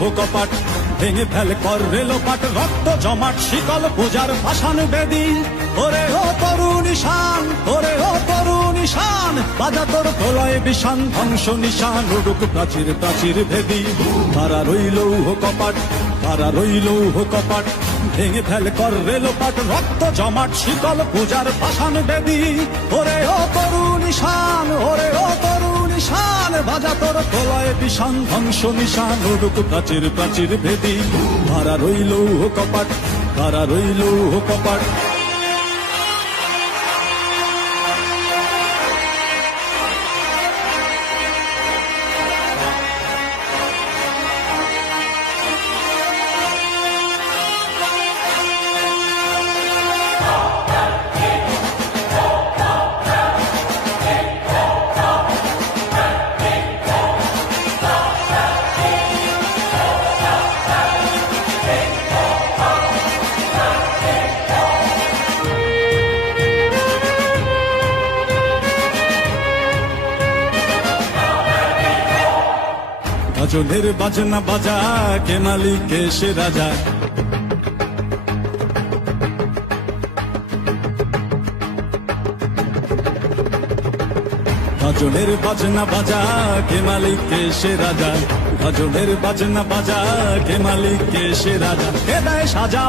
লৌহ কপাট ভেঙে ফেল কর রেলোপাট রক্ত জমাট শিকল পূজার পাষাণ বেদী ওরে ও তরুণ ঈশান ওরে ও তরুণ ঈশান বাজা তোর প্রলয় বিষান ধ্বংস নিশান উড়ুক প্রাচীর প্রাচীর ভেদী তারা রইল লৌহ কপাট তারা রইল লৌহ কপাট ভেঙে ফেল কর রেলোপাট রক্ত জমাট শিকল পূজার পাষাণ বেদী ওরে ও তরুণ ঈশান ওরে ও তরুণ ঈশান বাজা তোর প্রলয় বিষান ধ্বংস নিশান উড়ুক প্রাচীর প্রাচীর ভেদী তারা রইল লৌহ কপাট তারা রইল লৌহ কপাট গাজনের বাজনা বাজা কে মালিক কে সে রাজা গাজনের বাজনা বাজা কে মালিক কে সে রাজা গাজনের বাজনা বাজা কে মালিক কে সে রাজা কে দেয় সাজা